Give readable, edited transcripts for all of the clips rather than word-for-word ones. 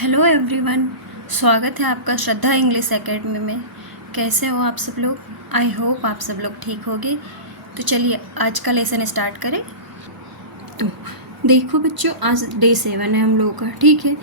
Hello everyone, स्वागत है आपका श्रद्धा इंग्लिश एकेडमी में। कैसे हो आप सब लोग? आई होप आप सब लोग ठीक होगे। तो चलिए आज का लेसन स्टार्ट करें। तो देखो बच्चों, आज डे 7 है हम लोगों का। ठीक है,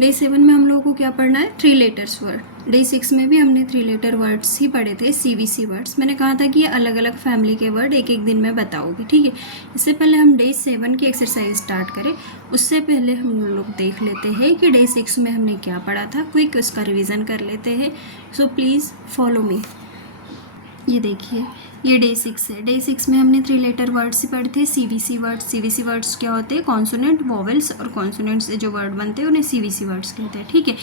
डे 7 में हम लोगों को क्या पढ़ना है? 3 लेटर्स वर्ड। डे 6 में भी हमने 3 लेटर वर्ड्स ही पढ़े थे, CVC वर्ड्स। मैंने कहा था कि ये अलग अलग फैमिली के वर्ड एक एक दिन में बताओगे। ठीक है, इससे पहले हम डे 7 की एक्सरसाइज स्टार्ट करें उससे पहले हम लोग देख लेते हैं कि डे 6 में हमने क्या पढ़ा था। क्विक उसका रिवीजन कर लेते हैं। So please follow me. ये देखिए, ये डे 6 है। डे 6 में हमने 3 लेटर वर्ड्स ही पढ़े थे, CVC वर्ड्स। CVC वर्ड्स क्या होते हैं? कॉन्सोनेंट, वोवेल्स और कॉन्सोनेंट से जो वर्ड बनते हैं उन्हें CVC वर्ड्स कहते हैं। ठीक है,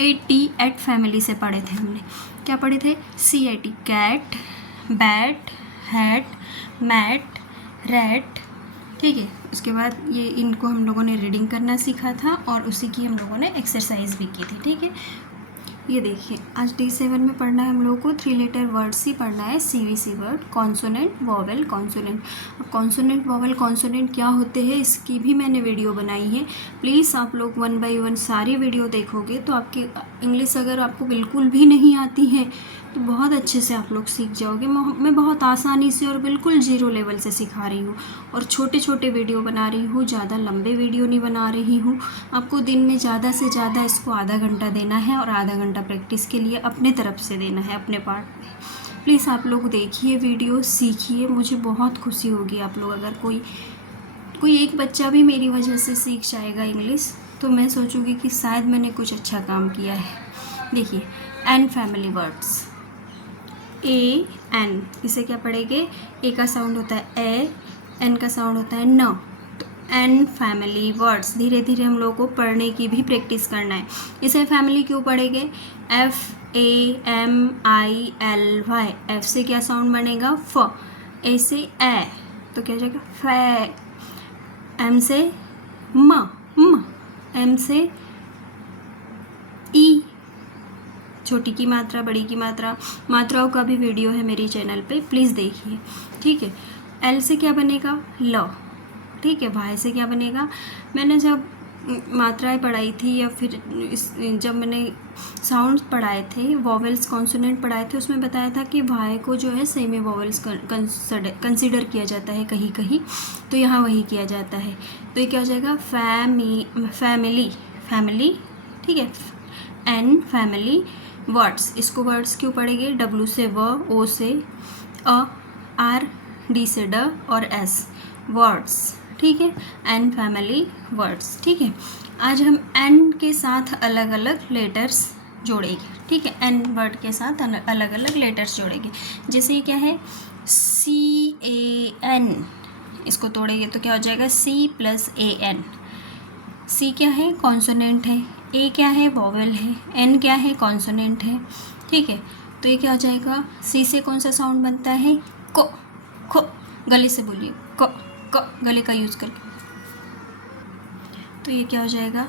एट फैमिली से पढ़े थे हमने। क्या पढ़े थे? CAT, cat, bat, hat, mat, rat. ठीक है, उसके बाद ये इनको हम लोगों ने रीडिंग करना सीखा था और उसी की हम लोगों ने एक्सरसाइज भी की थी। ठीक है, ये देखिए, आज डे 7 में पढ़ना है हम लोगों को 3 लेटर वर्ड्स ही पढ़ना है, CVC word. Consonant, vowel, consonant. अब कॉन्सोनेंट, वोवेल, कॉन्सोनेंट क्या होते हैं इसकी भी मैंने वीडियो बनाई है। प्लीज़ आप लोग 1 बाय 1 सारी वीडियो देखोगे तो आपकी इंग्लिश अगर आपको बिल्कुल भी नहीं आती है तो बहुत अच्छे से आप लोग सीख जाओगे। मैं बहुत आसानी से और बिल्कुल 0 लेवल से सिखा रही हूँ और छोटे छोटे वीडियो बना रही हूँ, ज़्यादा लंबे वीडियो नहीं बना रही हूँ। आपको दिन में ज़्यादा से ज़्यादा इसको आधा घंटा देना है और आधा घंटा प्रैक्टिस के लिए अपने तरफ से देना है, अपने पार्ट में। प्लीज़ आप लोग देखिए वीडियो, सीखिए। मुझे बहुत खुशी होगी आप लोग अगर कोई एक बच्चा भी मेरी वजह से सीख जाएगा इंग्लिश, तो मैं सोचूंगी कि शायद मैंने कुछ अच्छा काम किया है। देखिए, एन फैमिली वर्ड्स, AN, इसे क्या पढ़ेंगे? ए का साउंड होता है ए, एन का साउंड होता है न। तो एन फैमिली वर्ड्स। धीरे धीरे हम लोगों को पढ़ने की भी प्रैक्टिस करना है। इसे फैमिली क्यों पढ़ेंगे? FAMILY। एफ से क्या साउंड बनेगा? फ। ए से ए, तो क्या हो जाएगा? फै। एम से म, एम से ई। छोटी की मात्रा, बड़ी की मात्रा, मात्राओं का भी वीडियो है मेरी चैनल पे, प्लीज़ देखिए। ठीक है, एल से क्या बनेगा? ल। ठीक है, वाई से क्या बनेगा? मैंने जब मात्राएं पढ़ाई थी या फिर जब मैंने साउंड्स पढ़ाए थे, वोवेल्स, कॉन्सोनेंट पढ़ाए थे, उसमें बताया था कि वाई को जो है सेमी वोवेल्स कंसिडर किया जाता है कहीं कहीं, तो यहाँ वही किया जाता है। तो ये क्या हो जाएगा? फैमिली। ठीक है, एन फैमिली वर्ड्स। इसको वर्ड्स क्यों पढ़ेंगे? W से व, O से अ, R, D से ड और S, वर्ड्स। ठीक है, एन फैमिली वर्ड्स। ठीक है, आज हम एन के साथ अलग अलग लेटर्स जोड़ेंगे। ठीक है, एन वर्ड के साथ अलग अलग लेटर्स जोड़ेंगे। जैसे ये क्या है? CAN, इसको तोड़ेंगे तो क्या हो जाएगा? C + AN। C क्या है? कॉन्सोनेंट है। A क्या है? वोवेल है। N क्या है? कॉन्सोनेंट है। ठीक है, तो ये क्या हो जाएगा? C से कौन सा साउंड बनता है? को। खो, गले से बोलिए, क, गले का यूज करके। तो ये क्या हो जाएगा?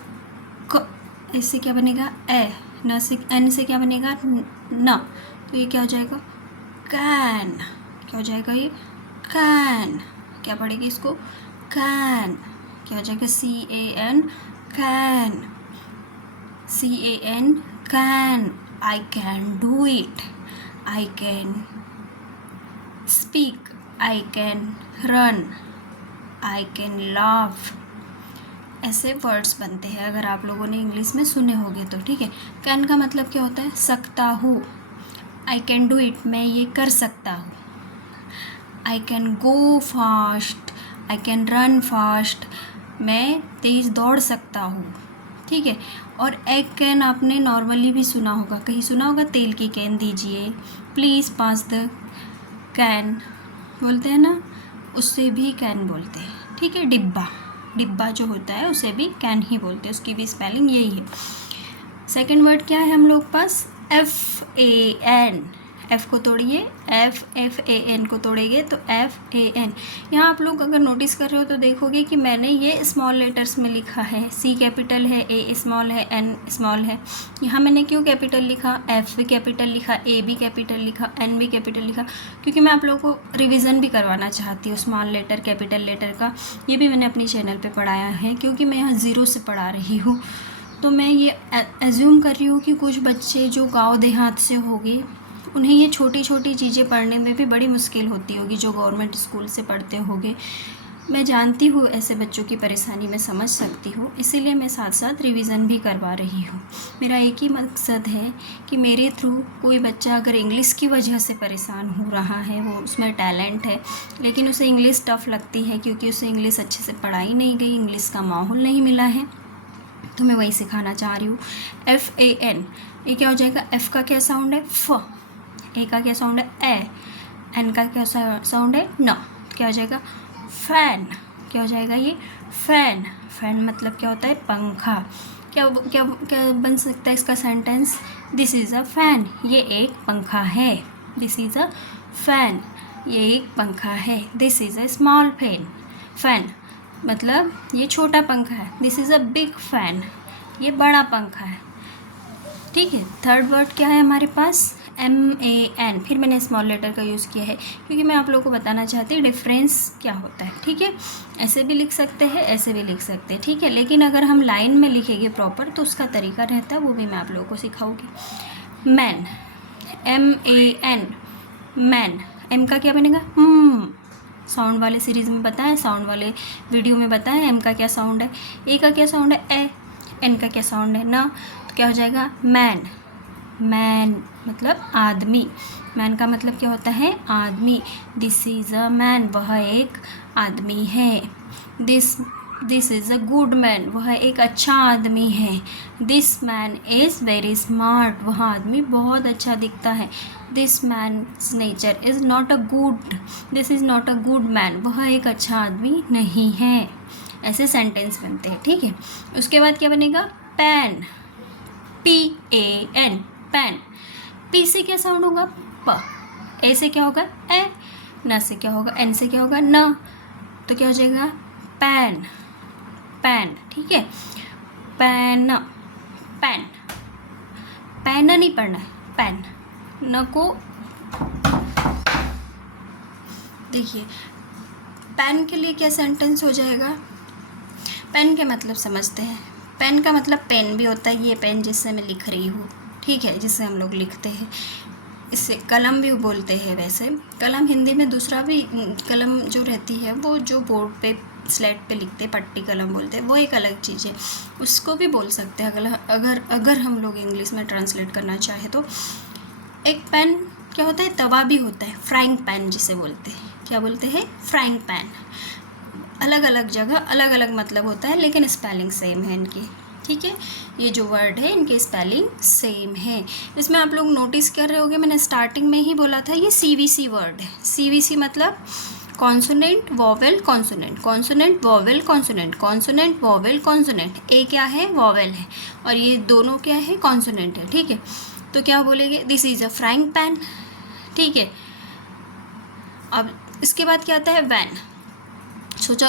क। इससे क्या बनेगा? ए। न से, N से क्या बनेगा? न। तो ये क्या हो जाएगा? कैन। क्या हो जाएगा? ये कैन। क्या पढ़ेगी इसको? कैन। क्या हो जाएगा? CAN, can. CAN, can. I can do it. I can speak. I can run. I can laugh. ऐसे वर्ड्स बनते हैं अगर आप लोगों ने इंग्लिश में सुने होंगे तो। ठीक है, कैन का मतलब क्या होता है? सकता हूँ। I can do it, मैं ये कर सकता हूँ। I can go fast. I can run fast, मैं तेज़ दौड़ सकता हूँ। ठीक है, और एक कैन आपने नॉर्मली भी सुना होगा, कहीं सुना होगा? तेल की कैन दीजिए, प्लीज़ पास द कैन, बोलते हैं ना, उससे भी कैन बोलते हैं। ठीक है, डिब्बा जो होता है उसे भी कैन ही बोलते हैं, उसकी भी स्पेलिंग यही है। सेकंड वर्ड क्या है हम लोग पास? FAN। F को तोड़िए, FAN को तोड़ेंगे तो FAN। यहाँ आप लोग अगर नोटिस कर रहे हो तो देखोगे कि मैंने ये स्मॉल लेटर्स में लिखा है। C कैपिटल है, A स्मॉल है, N स्मॉल है। यहाँ मैंने क्यों कैपिटल लिखा? F भी कैपिटल लिखा, A भी कैपिटल लिखा, N भी कैपिटल लिखा, क्योंकि मैं आप लोगों को रिविज़न भी करवाना चाहती हूँ स्मॉल लेटर, कैपिटल लेटर का। ये भी मैंने अपनी चैनल पर पढ़ाया है, क्योंकि मैं यहाँ 0 से पढ़ा रही हूँ। तो मैं ये एज्यूम कर रही हूँ कि कुछ बच्चे जो गांव देहात से होंगे उन्हें ये छोटी छोटी चीज़ें पढ़ने में भी बड़ी मुश्किल होती होगी, जो गवर्नमेंट स्कूल से पढ़ते होंगे। मैं जानती हूँ ऐसे बच्चों की परेशानी मैं समझ सकती हूँ, इसीलिए मैं साथ साथ रिवीज़न भी करवा रही हूँ। मेरा एक ही मकसद है कि मेरे थ्रू कोई बच्चा अगर इंग्लिश की वजह से परेशान हो रहा है, वो उसमें टैलेंट है लेकिन उसे इंग्लिश टफ़ लगती है क्योंकि उसे इंग्लिश अच्छे से पढ़ाई नहीं गई, इंग्लिश का माहौल नहीं मिला है, तो मैं वही सिखाना चाह रही हूँ। FAN, ये क्या हो जाएगा? F का क्या साउंड है? फ। ए का क्या साउंड है? ए। एन का क्या साउंड है? न। क्या हो जाएगा? फैन। क्या हो जाएगा ये? फैन। फैन मतलब क्या होता है? पंखा। क्या क्या क्या बन सकता है इसका sentence? This is a fan, ये एक पंखा है। दिस इज़ अ फैन, ये एक पंखा है। This is a small fan. Fan मतलब ये छोटा पंखा है। This is a big fan, ये बड़ा पंखा है। ठीक है, थर्ड वर्ड क्या है हमारे पास? MAN। फिर मैंने स्मॉल लेटर का यूज़ किया है क्योंकि मैं आप लोगों को बताना चाहती हूँ डिफरेंस क्या होता है। ठीक है, ऐसे भी लिख सकते हैं, ऐसे भी लिख सकते हैं। ठीक है, लेकिन अगर हम लाइन में लिखेंगे प्रॉपर तो उसका तरीका रहता है, वो भी मैं आप लोगों को सिखाऊंगी। Man, MAN, man. एम का क्या बनेगा? साउंड वाले सीरीज़ में बताएं, साउंड वाले वीडियो में बताएं एम का क्या साउंड है। ए का क्या साउंड है? ए। एन का क्या साउंड है? ना। तो क्या हो जाएगा? मैन। मैन मतलब आदमी। मैन का मतलब क्या होता है? आदमी। दिस इज़ अ मैन, वह एक आदमी है। This is a good man, वह एक अच्छा आदमी है। This man is very smart, वह आदमी बहुत अच्छा दिखता है। This man's nature is not a good, this is not a good man, वह एक अच्छा आदमी नहीं है। ऐसे सेंटेंस बनते हैं। ठीक है, उसके बाद क्या बनेगा? पैन। PAN, pan. पी से क्या साउंड होगा? प। ए से क्या होगा? ए। न से क्या होगा? एन से क्या होगा? न। तो क्या हो जाएगा? पैन। पैन। ठीक है, पैन। पैन। पैन नहीं पढ़ना है, पैन। न को देखिए, पैन के लिए क्या सेंटेंस हो जाएगा? पेन के मतलब समझते हैं। पेन का मतलब पेन भी होता है, ये पेन जिससे मैं लिख रही हूँ। ठीक है, जिससे हम लोग लिखते हैं, इससे कलम भी बोलते हैं। वैसे कलम हिंदी में दूसरा भी कलम जो रहती है, वो जो बोर्ड पे स्लेट पे लिखते हैं, पट्टी कलम बोलते हैं, वो एक अलग चीज़ है, उसको भी बोल सकते हैं अगर हम लोग इंग्लिश में ट्रांसलेट करना चाहे तो। एक पेन क्या होता है? तवा भी होता है, फ्राइंग पैन जिसे बोलते हैं। क्या बोलते हैं? Frying pan. अलग अलग जगह अलग अलग मतलब होता है, लेकिन स्पेलिंग सेम है इनकी। ठीक है, ये जो वर्ड है इनके स्पेलिंग सेम है। इसमें आप लोग नोटिस कर रहे होंगे, मैंने स्टार्टिंग में ही बोला था, ये CVC वर्ड है। CVC मतलब consonant vowel consonant, consonant vowel consonant, consonant vowel consonant. A क्या है? वॉवेल है, और ये दोनों क्या है? कॉन्सोनेंट है। ठीक है, तो क्या बोलेंगे? This is a frying pan. ठीक है, अब इसके बाद क्या आता है? वैन।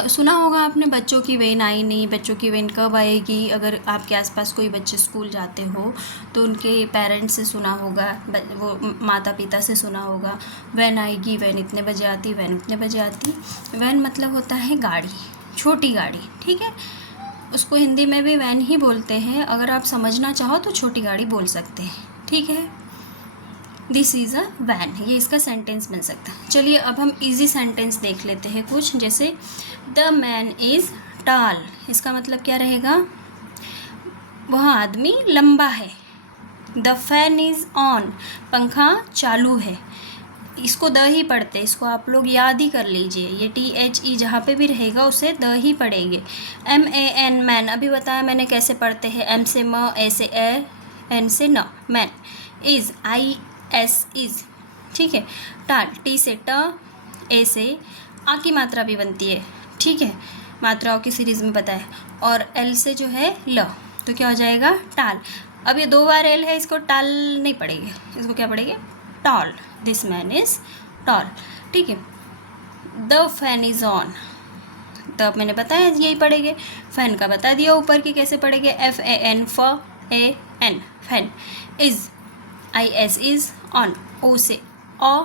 सुना होगा आपने, बच्चों की वैन आई नहीं, बच्चों की वैन कब आएगी। अगर आपके आसपास कोई बच्चे स्कूल जाते हो तो उनके पेरेंट्स से सुना होगा, वो माता पिता से सुना होगा, वैन आएगी, वैन इतने बजे आती, वैन उतने बजे आती। वैन मतलब होता है गाड़ी, छोटी गाड़ी। ठीक है, उसको हिंदी में भी वैन ही बोलते हैं, अगर आप समझना चाहो तो छोटी गाड़ी बोल सकते हैं। ठीक है, दिस इज़ अ वैन, ये इसका सेंटेंस बन सकता है। चलिए अब हम इजी सेंटेंस देख लेते हैं कुछ, जैसे द मैन इज़ टॉल। इसका मतलब क्या रहेगा? वह आदमी लंबा है। द फैन इज़ ऑन, पंखा चालू है। इसको द ही पढ़ते हैं, इसको आप लोग याद ही कर लीजिए। ये THE जहाँ पे भी रहेगा उसे द ही पढ़ेंगे। MAN, मैन, अभी बताया मैंने कैसे पढ़ते हैं। M से म, A से ए, N से न, मैन। Is, IS is. ठीक है, टाल, T से ट, A से आ की मात्रा भी बनती है। ठीक है, मात्राओं की सीरीज़ में बताया। और L से जो है ल, तो क्या हो जाएगा? टाल। अब ये 2 बार L है, इसको टाल नहीं पड़ेगा, इसको क्या पढ़ेंगे? Tall. This man is tall. ठीक है, द फैन इज़ ऑन, तब मैंने बताया यही पढ़ेंगे। फैन का बता दिया ऊपर की कैसे पढ़ेंगे, FAN, FAN, fan. Is, IS is on, O से ओ,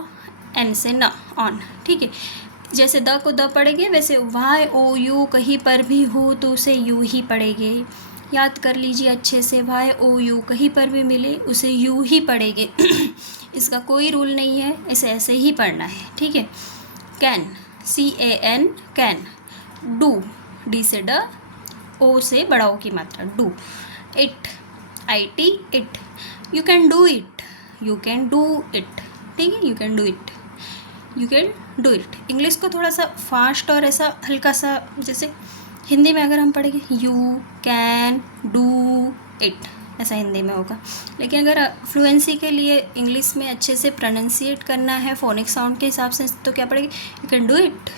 N से न, ऑन। ठीक है, जैसे द को द पढ़ेंगे वैसे YOU कहीं पर भी हो तो उसे यू ही पढ़ेंगे। याद कर लीजिए अच्छे से, वाई ओ यू कहीं पर भी मिले उसे यू ही पढ़ेंगे। इसका कोई रूल नहीं है, इसे ऐसे ही पढ़ना है, ठीक है। Can, CAN can. Do, D से ड, ओ से बड़ा ओ की मात्रा, do. It, IT it. You can do it, you can do it, ठीक है, you can do it, you can do it. English को थोड़ा सा फास्ट और ऐसा हल्का सा, जैसे हिंदी में अगर हम पढ़ेंगे यू कैन डू इट, ऐसा हिंदी में होगा। लेकिन अगर फ्लुएंसी के लिए इंग्लिश में अच्छे से प्रोनाउंसिएट करना है फोनिक साउंड के हिसाब से, तो क्या पढ़ेगी, you can do it,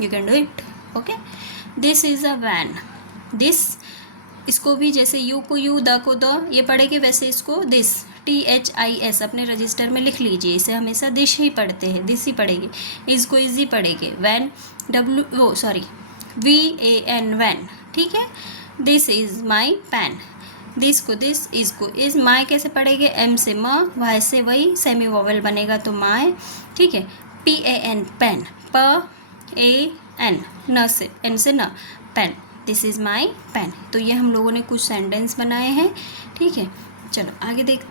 you can do it, okay. This is a van, this, इसको भी जैसे यू को यू, द को द, ये पढ़ेंगे, वैसे इसको दिस, THIS अपने रजिस्टर में लिख लीजिए। इसे हमेशा दिश ही पढ़ते हैं, दिस ही पढ़ेंगे। इसको इजी पढ़ेंगे, वैन, VAN वैन, ठीक है। This is my pan, this को दिस, इसको इज। माई कैसे पढ़ेंगे, M से म, वाई से वही, सेमी वोवेल बनेगा तो माई, ठीक है। PAN पेन, PAN, न से, N से न, pen, this is my pen. तो ये हम लोगों ने कुछ सेंटेंस बनाए हैं, ठीक है। चलो आगे देख,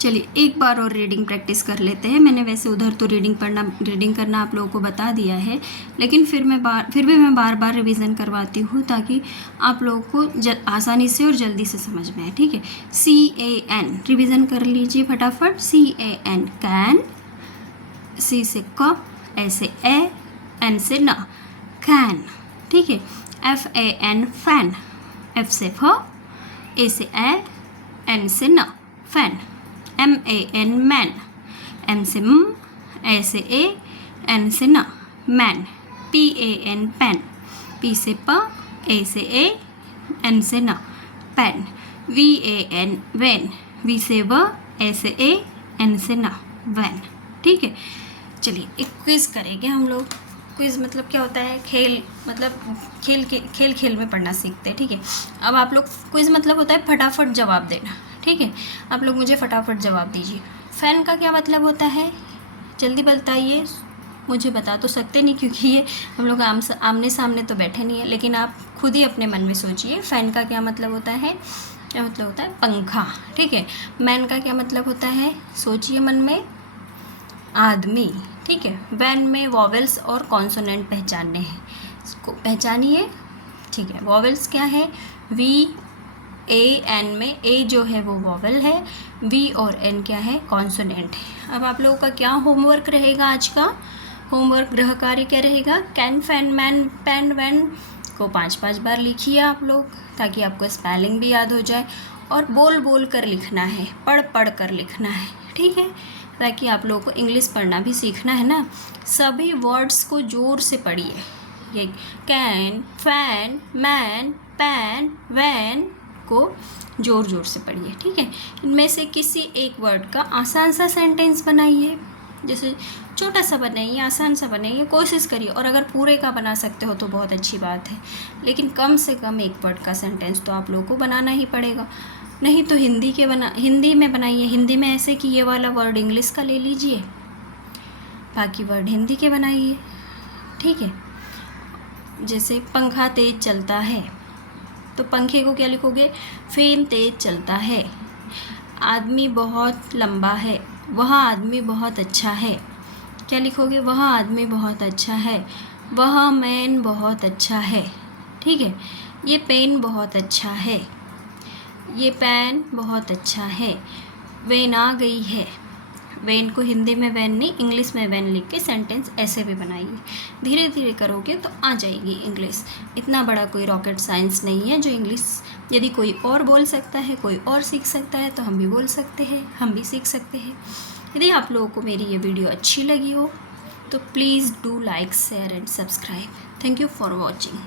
चलिए एक बार और रीडिंग प्रैक्टिस कर लेते हैं। मैंने वैसे उधर तो रीडिंग करना आप लोगों को बता दिया है, लेकिन फिर भी मैं बार बार रिवीजन करवाती हूँ ताकि आप लोगों को आसानी से और जल्दी से समझ में आए, ठीक है। CAN रिवीजन कर लीजिए फटाफट। CAN कैन, C से क, A से ए, N से न, कैन, ठीक है। FAN फैन, F से फ, A से ए, N से न, फैन। MAN मैन, M से म, A से ए, N से न, मैन। PAN पैन, P से प, A से ए, N से न, पैन। VAN वैन, V से व, A से ए, N से न, वैन, ठीक है। चलिए एक क्विज़ करेंगे हम लोग। क्विज़ मतलब क्या होता है, खेल, मतलब खेल में पढ़ना सीखते हैं, ठीक है। अब आप लोग, क्विज़ मतलब होता है फटाफट जवाब देना, ठीक है। आप लोग मुझे फटाफट जवाब दीजिए। फ़ैन का क्या मतलब होता है, जल्दी बताइए। मुझे बता तो सकते नहीं क्योंकि ये हम लोग आमने सामने तो बैठे नहीं है, लेकिन आप खुद ही अपने मन में सोचिए। फ़ैन का क्या मतलब होता है, क्या मतलब होता है, पंखा, ठीक है। मैन का क्या मतलब होता है, सोचिए मन में, आदमी, ठीक है। वैन में वॉवेल्स और कॉन्सोनेंट पहचानने हैं, इसको पहचानिए, ठीक है। वॉवेल्स क्या है, VAN में A जो है वो वॉवेल है, V और N क्या है, कॉन्सोनेंट है। अब आप लोगों का क्या होमवर्क रहेगा, आज का होमवर्क गृह कार्य क्या रहेगा, can, fan, man, pan, van को 5-5 बार लिखिए आप लोग, ताकि आपको स्पेलिंग भी याद हो जाए। और बोल बोल कर लिखना है, पढ़ पढ़ कर लिखना है, ठीक है, ताकि आप लोगों को इंग्लिश पढ़ना भी सीखना है ना। सभी वर्ड्स को ज़ोर से पढ़िए, ये can, fan, man, pan, van को ज़ोर से पढ़िए, ठीक है। इनमें से किसी एक वर्ड का आसान सा सेंटेंस बनाइए, जैसे छोटा सा बनाइए, आसान सा बनाइए, कोशिश करिए। और अगर पूरे का बना सकते हो तो बहुत अच्छी बात है, लेकिन कम से कम एक वर्ड का सेंटेंस तो आप लोगों को बनाना ही पड़ेगा। नहीं तो हिंदी में बनाइए। हिंदी में ऐसे कि ये वाला वर्ड इंग्लिश का ले लीजिए, बाकी वर्ड हिंदी के बनाइए, ठीक है। जैसे पंखा तेज चलता है, तो पंखे को क्या लिखोगे, फैन तेज चलता है। आदमी बहुत लंबा है, वह आदमी बहुत अच्छा है, क्या लिखोगे, वह आदमी बहुत अच्छा है। वह मैन बहुत अच्छा है, ठीक है। ये पेन बहुत अच्छा है, ये पेन बहुत अच्छा है। वैन आ गई है, वैन को हिंदी में वैन नहीं, इंग्लिश में वैन लिख के सेंटेंस ऐसे भी बनाइए। धीरे धीरे करोगे तो आ जाएगी इंग्लिश। इतना बड़ा कोई रॉकेट साइंस नहीं है जो इंग्लिश यदि कोई और बोल सकता है, कोई और सीख सकता है, तो हम भी बोल सकते हैं, हम भी सीख सकते हैं। यदि आप लोगों को मेरी ये वीडियो अच्छी लगी हो तो please do like, share and subscribe. Thank you for watching.